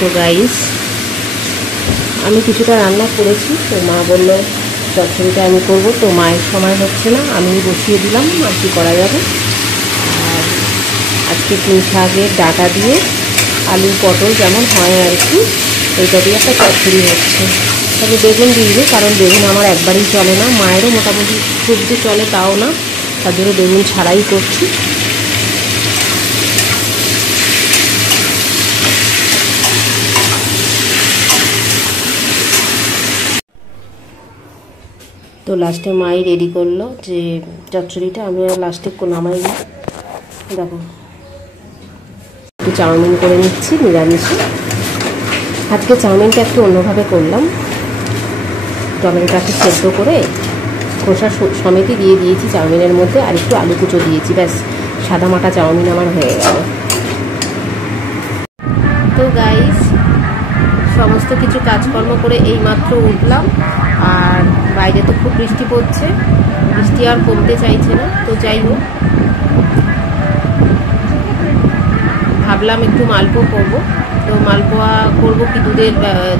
তো গাইস, আমি কিছুটা রান্না করেছি, তো মা বললো চচ্চড়িটা আমি করবো, তো মায়ের সময় হচ্ছে না, আমি বসিয়ে দিলাম, আর কি করা যাবে। আর আজকে পুঁই শাকের ডাঁটা দিয়ে আলু পটল যেমন হয় আর কি, এইটা দিয়ে একটা চচ্চড়ি হচ্ছে। তবে বেগুন দিইনি, কারণ বেগুন আমার একবারই চলে না, মায়েরও মোটামুটি খুব যে চলে তাও না, তার জন্য বেগুন ছাড়াই করছি। তো লাস্টে মাই রেডি করলো যে চচ্চড়িটা, আমি আর লাস্টে নামাই না। দেখো, একটু চাউমিন করে নিচ্ছি নিরামিষে। আজকে চাউমিনটা একটু অন্যভাবে করলাম, টমেটোটাকে সেদ্ধ করে খোসা সমেতই দিয়ে দিয়েছি চাউমিনের মধ্যে, আর একটু আলু কুচো দিয়েছি, ব্যাস সাদা মাটা চাউমিন আমার হয়ে গেল। তো গাইস, সমস্ত কিছু কাজকর্ম করে এই মাত্র উঠলাম, আর বাইরে তো খুব বৃষ্টি পড়ছে, বৃষ্টি আর কমতে চাইছে না। তো যাই হোক, ভাবলাম একটু মালপোয়া করবো। তো মালপোয়া করবো কি,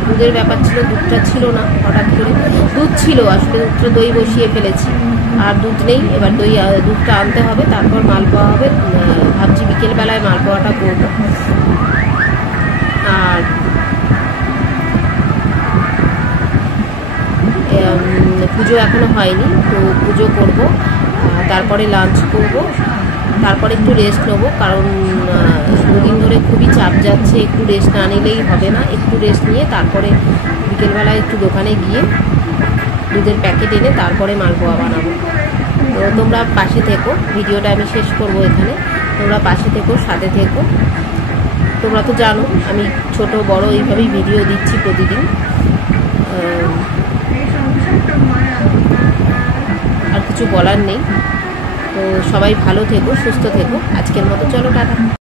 দুধের ব্যাপার ছিল, দুধটা ছিল না, হঠাৎ করে দুধ ছিল, আসলে দুধটা দই বসিয়ে ফেলেছি, আর দুধ নেই। এবার দুধটা আনতে হবে, তারপর মালপোয়া হবে। ভাবছি বিকেলবেলায় মালপোয়াটা করবো। আর পুজো এখনো হয়নি, তো পুজো করব, তারপরে লাঞ্চ করব, তারপরে একটু রেস্ট নেবো, কারণ দুদিন ধরে খুবই চাপ যাচ্ছে, একটু রেস্ট না নিলেই হবে না। একটু রেস্ট নিয়ে তারপরে বিকেলবেলায় একটু দোকানে গিয়ে দুধের প্যাকেট এনে তারপরে মালপোয়া বানাবো। তো তোমরা পাশে থেকো, ভিডিওটা আমি শেষ করব এখানে, তোমরা পাশে থেকো, সাথে থেকো। তোমরা তো জানো আমি ছোট বড় এইভাবেই ভিডিও দিচ্ছি প্রতিদিন। আর কিছু বলার নেই। তো সবাই ভালো থেকো, সুস্থ থেকো। আজকের মতো চলো, টাটা।